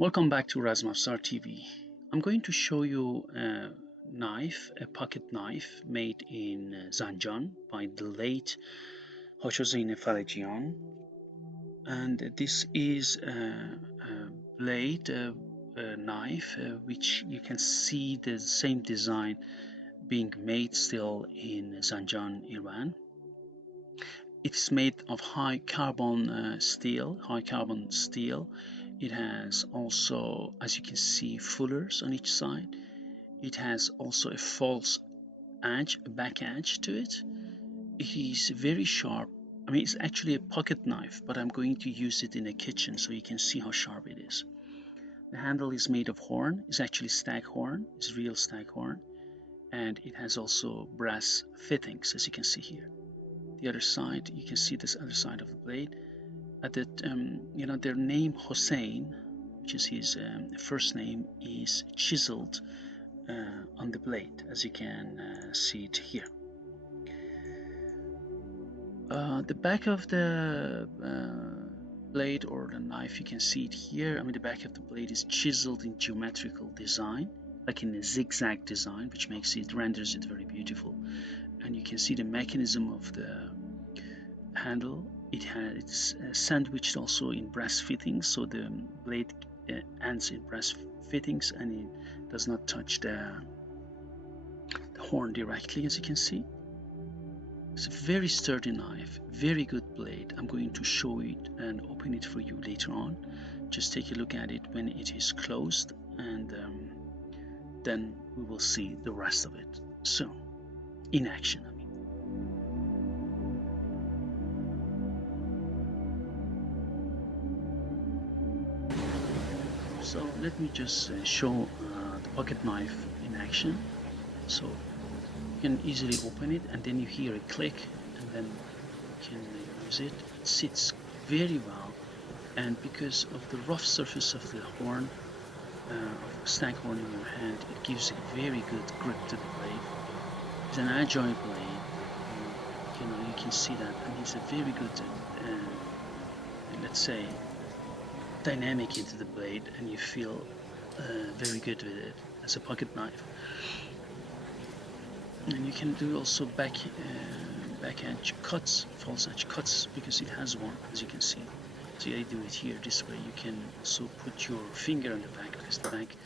Welcome back to Razmafsar TV. I'm going to show you a knife, a pocket knife made in Zanjan by the late Haj Hossein Farajian. And this is a blade, a knife, which you can see the same design being made still in Zanjan, Iran. It's made of high carbon steel. It has also, as you can see, fullers on each side. It has also a false edge, a back edge to it. It is very sharp. I mean, it's actually a pocket knife, but I'm going to use it in a kitchen so you can see how sharp it is. The handle is made of horn. It's actually stag horn. It's real stag horn. And it has also brass fittings, as you can see here. The other side, you can see this other side of the blade. At the, their name Hossein, which is his first name, is chiseled on the blade, as you can see it here. The back of the blade or the knife, you can see it here. I mean, the back of the blade is chiseled in geometrical design, like in a zigzag design, which renders it very beautiful. And you can see the mechanism of the handle. It's sandwiched also in brass fittings, so the blade ends in brass fittings and it does not touch the horn directly, as you can see. It's a very sturdy knife, very good blade. I'm going to show it and open it for you later on. Just take a look at it when it is closed, and then we will see the rest of it soon in action. So let me just show the pocket knife in action. So you can easily open it, and then you hear a click, and then you can use it. It sits very well, and because of the rough surface of the horn, of stag horn in your hand, it gives a very good grip to the blade. It's an agile blade. You can see that, and it's a very good, let's say, dynamic into the blade, and you feel very good with it as a pocket knife. And you can do also back edge cuts, false edge cuts, because it has one, as you can see. So I do it here this way. You can also put your finger on the back, because the back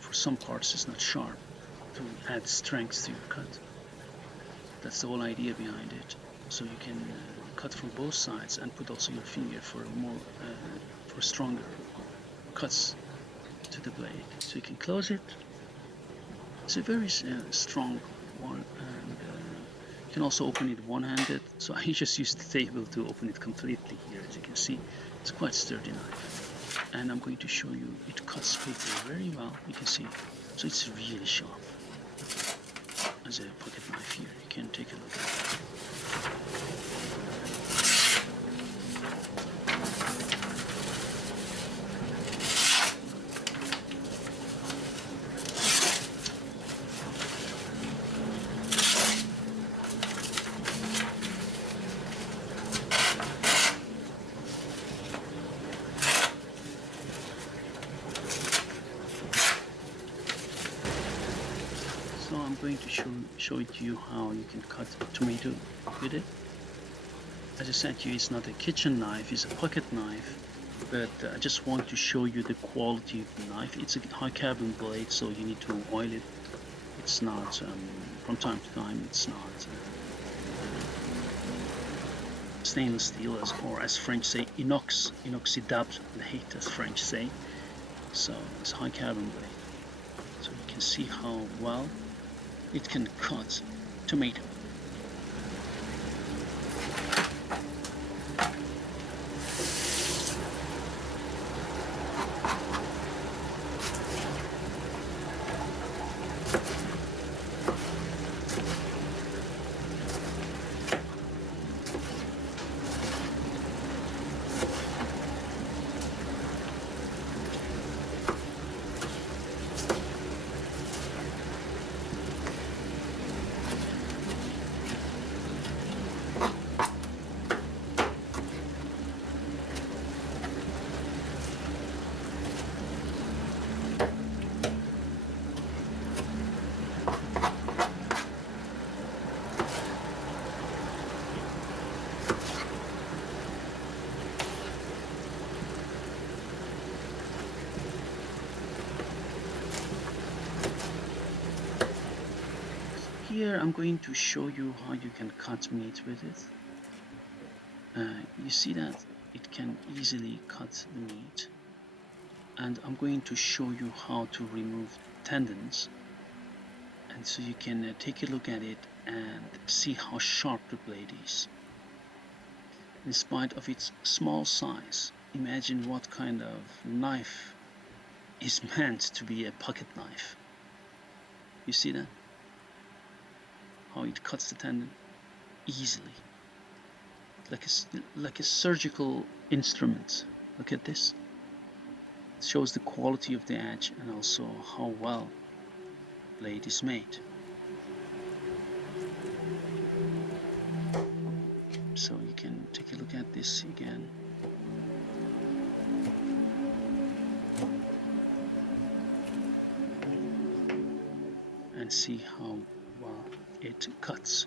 for some parts is not sharp, to add strength to your cut. That's the whole idea behind it. So you can cut from both sides and put also your finger for stronger cuts to the blade. So you can close it. It's a very strong one, and you can also open it one-handed. So I just use the table to open it completely here. As you can see, it's quite sturdy knife, and I'm going to show you it cuts paper very well. You can see, so it's really sharp as a pocket knife here. You can take a look at it. So I'm going to show it to you how you can cut a tomato with it. As I said to you, it's not a kitchen knife, it's a pocket knife, but I just want to show you the quality of the knife. It's a high carbon blade, so you need to oil it. It's not, from time to time, it's not stainless steel, or as French say, inoxydable plate, as French say. So it's high carbon blade. So you can see how well it can cut tomato. here I'm going to show you how you can cut meat with it. You see that it can easily cut the meat, and I'm going to show you how to remove tendons, and so you can take a look at it and see how sharp the blade is. In spite of its small size, imagine what kind of knife is meant to be a pocket knife. You see that? How it cuts the tendon easily, like a surgical instrument. Look at this. It shows the quality of the edge and also how well the blade is made. So you can take a look at this again. And see how well it cuts.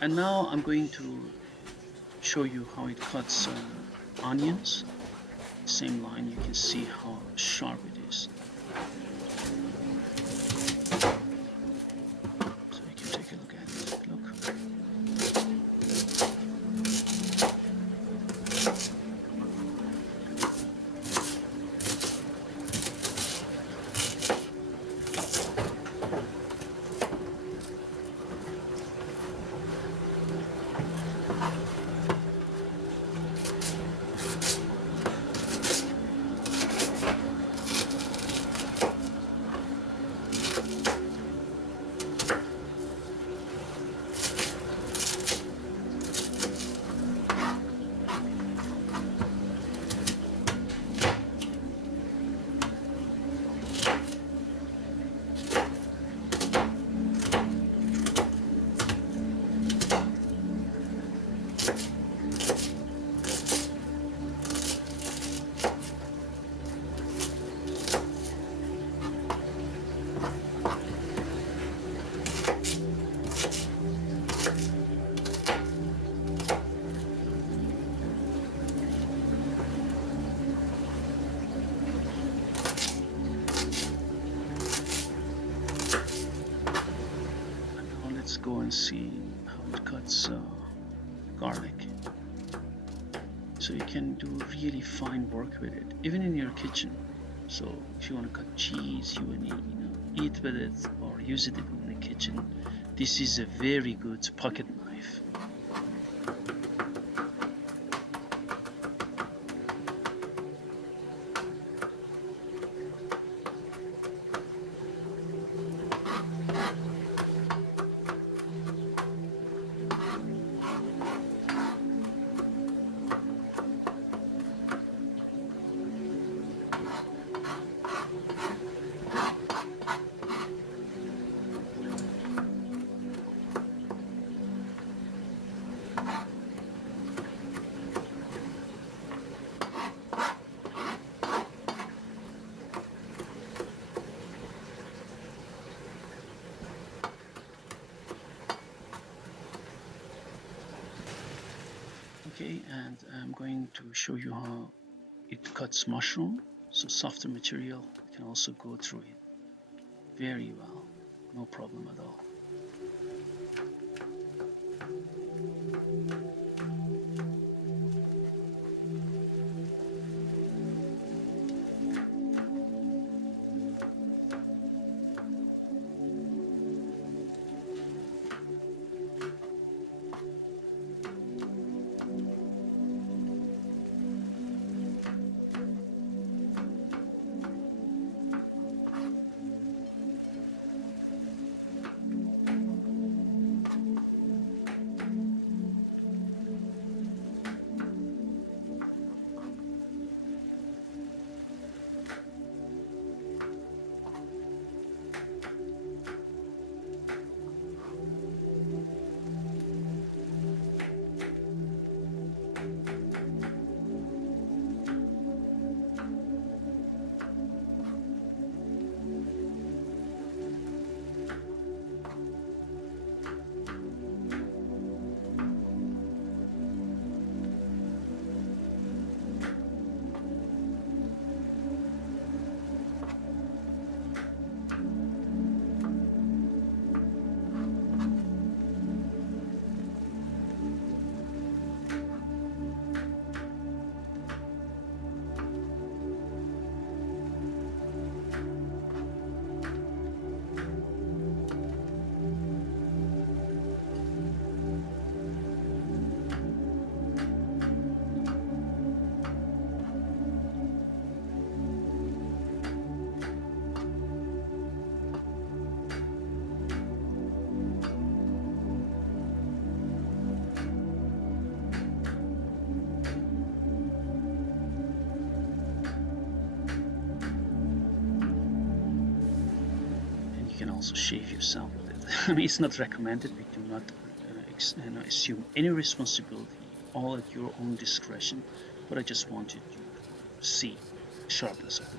And now I'm going to show you how it cuts onions. Same line, you can see how sharp it is. So you can take a look at it. Look. Let's go and see how it cuts garlic. So you can do really fine work with it, even in your kitchen. So if you want to cut cheese, you will eat with it or use it in the kitchen. This is a very good pocket knife. Okay, and I'm going to show you how it cuts mushroom. So softer material can also go through it very well, no problem at all. You can also shave yourself with it. I mean, it's not recommended. We do not assume any responsibility, all at your own discretion. But I just wanted you to see the sharpness of the